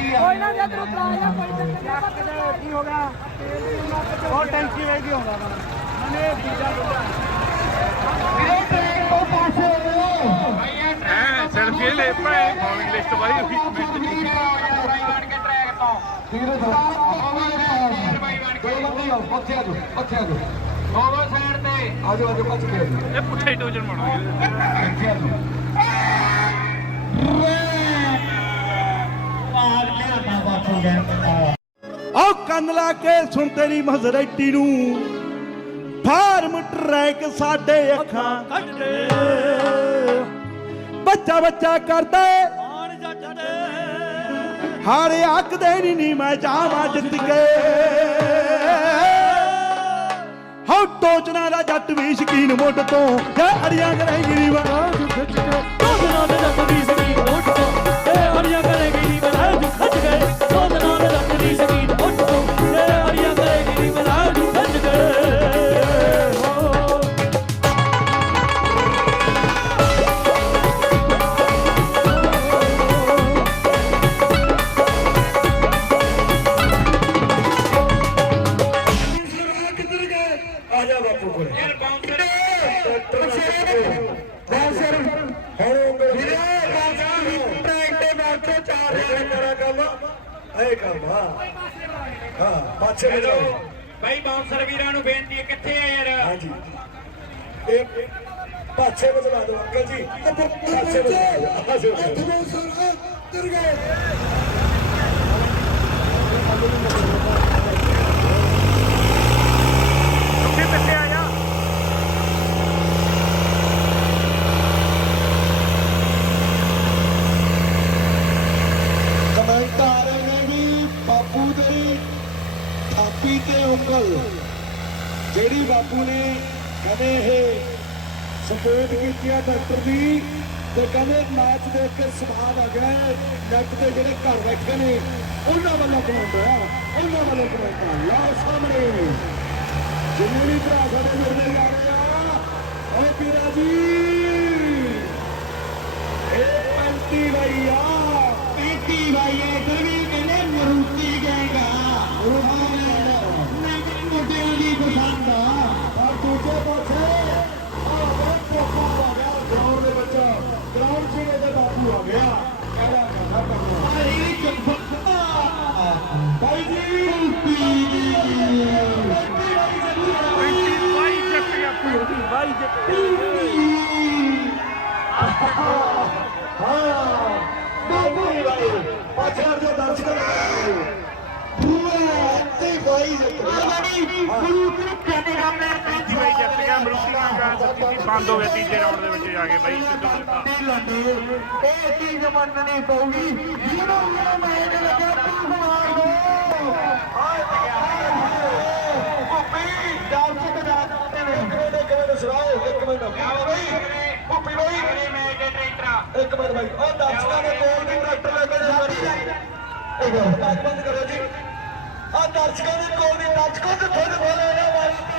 ਹੈਗੀ ਆ। ਕੋਈ ਨਾ ਜੇ ਤੂੰ ਪਲਾ ਜਾ ਕੋਈ ਚੱਕਰ ਨਹੀਂ। ਕੀ ਹੋ ਗਿਆ? ਉਹ ਟੈਂਕੀ ਵੇਗੀ ਹੁੰਦਾ ਮਨੇ ਵੀਜ਼ਾ ਦੁੱਧਾ ਵੀਰੇ ਟ੍ਰੈਕ ਤੋਂ ਪਾਸੇ ਹੋ ਐ ਸੈਲਫੀ ਲੈ ਪਏ ਫੋਲੋਇੰਗ ਲਿਸਟ ਵਾਲੀ ਹੋਈ ਮਿੰਟ ਦੀ ਵੀਰੇ ਸਾਹਿਬ ਦੋ ਬੰਦੇ ਆਓ ਉੱਥੇ ਆ ਜਾਓ ਉੱਥੇ ਆ ਜਾਓ। ਦੋਨੋਂ ਸਾਈਡ ਤੇ। ਆ ਜਾਓ ਆ ਜਾਓ ਪੱਛ ਕੇ ਇਹ ਪੁੱਠੇ ਟੋਜਨ ਬਣਾਉਣਗੇ ਇੱਥੇ ਆ ਜਾਓ। ਕੰਨ ਲਾ ਕੇ ਸੁਣ ਤੇਰੀ ਮਜ਼ਰੈਟੀ ਨੂੰ। ਫਾਰਮ ਟਰੈਕ ਸਾਡੇ ਅੱਖਾਂ ਕੱਢਦੇ ਬੱਚਾ ਬੱਚਾ ਕਰਦਾ ਆਣ ਜੱਟ ਦੇ। ਹਾਰੇ ਆਖਦੇ ਨਹੀਂ ਨੀ ਮੈਂ ਜਾਵਾਂ ਜਿੱਤ ਕੇ। ਹਉ ਟੋਚਣਾ ਦਾ ਜੱਟ ਵੀ ਸ਼ਕੀਨ ਮੁੱਢ ਤੋਂ। ਜੇ ਅੜੀਆਂ ਕਰੇਗੀ ਨੀ ਵਾ ਖਿੱਚ ਕੇ। ਦੋਦਨਾ ਦੇ ਰੱਬ ਦੀ ਬਾਈ ਬਾਉਂਸਰ ਵੀਰਾਂ ਨੂੰ ਬੇਨਤੀ ਹੈ ਕਿੱਥੇ ਆ ਯਾਰ ਹਾਂਜੀ ਇਹ ਪਾਛੇ ਬਦਲਾ ਦਿਓ ਅੰਕਲ ਜੀ ਪਾਛੇ ਬਦਲਾ ਦਿਓ ਬਾਉਂਸਰ ਕਿੱਧਰ ਗਏ ਉੱਥੇ ਪਿੱਛੇ ਆ ਜਾ ਕਮੈਂਟ ਆ ਰਹੇ ਨੇ ਵੀ ਬਾਪੂ ਦੀ ਥਾਪੀ ਤੇ ਜਿਹੜੀ ਬਾਪੂ ਨੇ ਕਹਿੰਦੇ ਇਹ ਸਪੋਰਟ ਕੀਤੀ ਆ ਡਾਕਟਰ ਦੀ ਤੇ ਕਹਿੰਦੇ ਮੈਚ ਦੇਖ ਕੇ ਸਵਾਦ ਆ ਗਿਆ ਨੈਟ ਤੇ ਜਿਹੜੇ ਘਰ ਬੈਠੇ ਨੇ, ਉਹਨਾਂ ਵੱਲੋਂ ਕਮੈਂਟ ਉਹਨਾਂ ਵੱਲੋਂ ਕਮੈਂਟ ਲਓ ਸਾਹਮਣੇ। ਜਿੰਨੇ ਵੀ ਭਰਾ ਸਾਡੇ ਮਿਲਦੇ ਜਾ ਰਹੇ ਆ। ਓਏ ਪੀਰਾ ਜੀ। ਇਹ ਪੈਂਤੀ ਬਾਈ ਆ, ਪੈਂਤੀ ਬਾਈ ਆ ਬਾਈ ਜੀ ਬਾਈ ਚੱਕ ਗਿਆ ਪੂਰੀ ਬਾਈ ਬਾਬੂ ਬਾਈ ਪਾਛੜ ਦੇ ਦਰਸ਼ਕ ਤੇ ਬਾਈ ਜਿਹੜੀ ਗੁਰੂ ਗੁਰੂ ਕੈਮਰਾਮੈਨ ਜੀ ਬਾਈ ਚੱਕ ਗਿਆ ਮਰੂਤੀ ਨਾਲ ਗੱਲ ਬੰਦ ਹੋ ਗਿਆ ਤੀਜੇ ਰਾਉਂਡ ਦੇ ਵਿੱਚ ਜਾ ਕੇ ਬਾਈ ਸਿੱਧੂ ਸਿੱਧਾ ਦੀ ਲੰਡੀ ਇਹ ਚੀਜ਼ ਮੰਨਣੀ ਪਊਗੀ ਜਿਹਨੂੰ ਮੇਰਾ ਮੈਚ ਲੱਗਿਆ ਤੂੰ ਮਾਰ ਦੋ ਹਾਏ ਭੁੱਪੀ ਦਰਸ਼ਕ ਦਾ ਇੱਕ ਮਿੰਟ ਇੱਕ ਮਿੰਟ ਸੁਣਾਓ ਇੱਕ ਮਿੰਟ ਭੁੱਪੀ ਬਾਈ ਇੱਕ ਮਿੰਟ ਬਾਈ ਉਹ ਦਰਸ਼ਕਾਂ ਦੇ ਕੋਲ ਦੀ ਟਰੈਕਟਰ ਲੈ ਕੇ ਜਾ ਇੱਕ ਮਿੰਟ ਬੰਦ ਕਰੋ ਜੀ। আর রাজকারণ করবি রাজকারণ ধরে ভালো না